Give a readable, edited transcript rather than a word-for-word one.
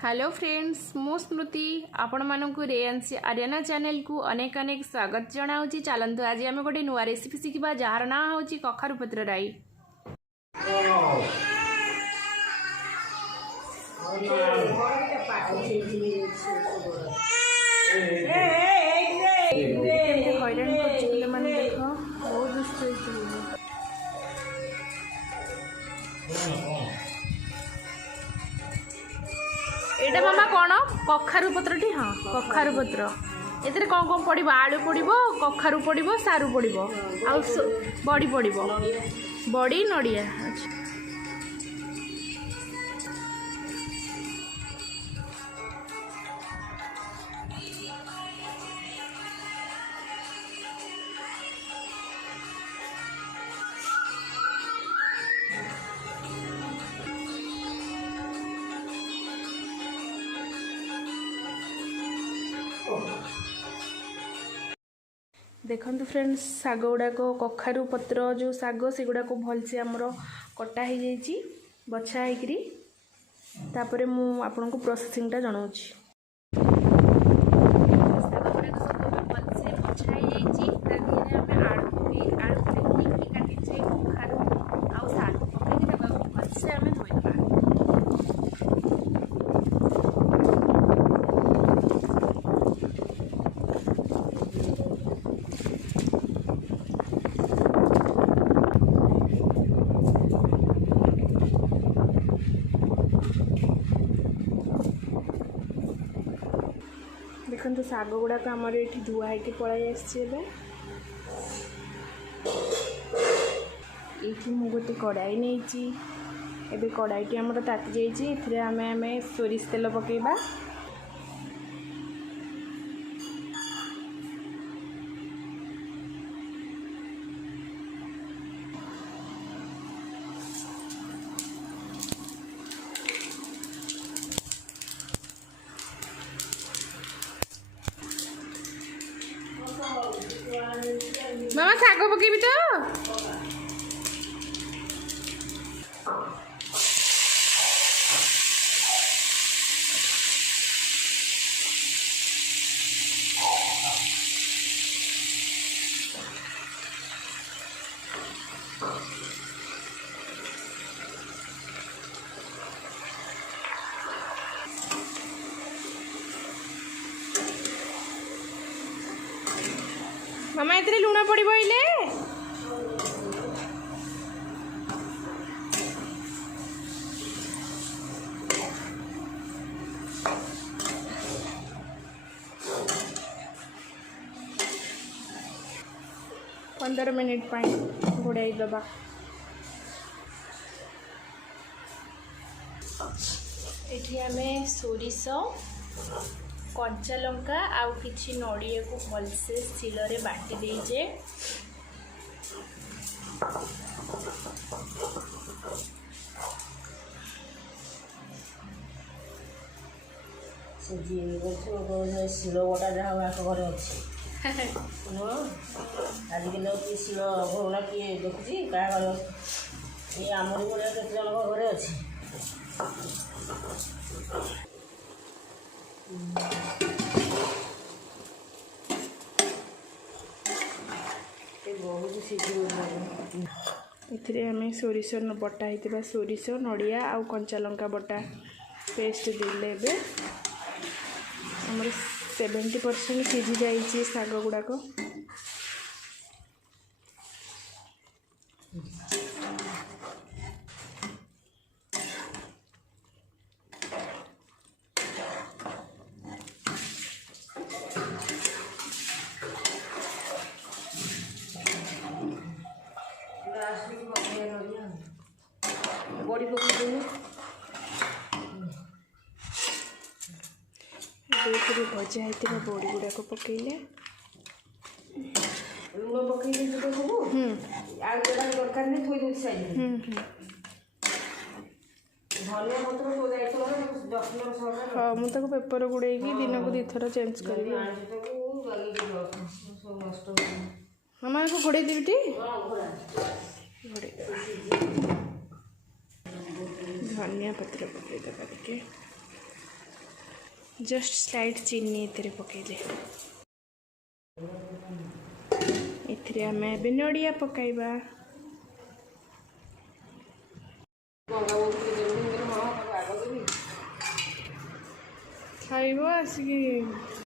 Hello friends मु स्मृति आपण मानक रेयांसी आर्यना चैनल को अनेक अनेक स्वागत जनाऊँगी। चलतु आज आम गोटे नुआ रेसिपी शिखा जार ना हूँ कखारु पत्र राई। हईराण कर देख बहुत दुष्ट एटा मामा कौन कखारु पत्रटी। हाँ कखारु पत्र एतिर कौन कौन पड़ो आलू पड़ो कखारु पड़ो सारू पड़ो आ बड़ी पड़ो बड़ी नड़िया। अच्छा देखंतु फ्रेंड्स साग गुड़ाक कखारु पत्र जो साग से गुड़ाक भलसे आमर कटा हो जाइए बछा होकरी तापर मु आपन को प्रोसेसिंगटा जनाऊँगी। साग गुड़ाक सब भलसे बछा हो जाइए आलू काटी कखारु आउ साग पकईकि भलसे आम धोइबा। देखो साग गुड़ाक आमर ये धुआ होकर पलाई आसवे गोटे कड़ाई नहीं कड़ाईटी आमर ताती जाइए आम सोरिष तेल पकेबा। मामा साग पकेबी तो ママやってるルナポリボイレ 15 मिनिट घोड़ाई दबा। एठी आमे सोरिष कंचा लंका आउ किछि नड़िया को भलसे शिलरे बाटी देजे। शिल बटा जहाँ घरे अच्छे आजिकल शिल घोड़ा किए देखुची क्या घर ये आमरी घोड़ा केत जन घरे अच्छे बहुत इथिरे आमे सोरिष बटा होता सोरिष नड़िया आउ कंचा लंका बटा पेस्ट देले बे हमर 70% सिझी जाइए साग गुड़ाक। बड़ी पकड़ भजा होता बड़ी गुड़ाक पकईले लुण पकईले दरकार नहीं थोड़ी दूर साइड धनिया पत्र तो जाइए हाँ मुझे पेपर गुड़े दिन को 2 थर चेंज करी मामा को घोड़े देवी टी धनिया पत्र पकईदेवा टे जस्ट स्लाइड चीनी एथिरे पकेले एथिरे आमे बे नड़िया पकाइबा खाइबो आसिकी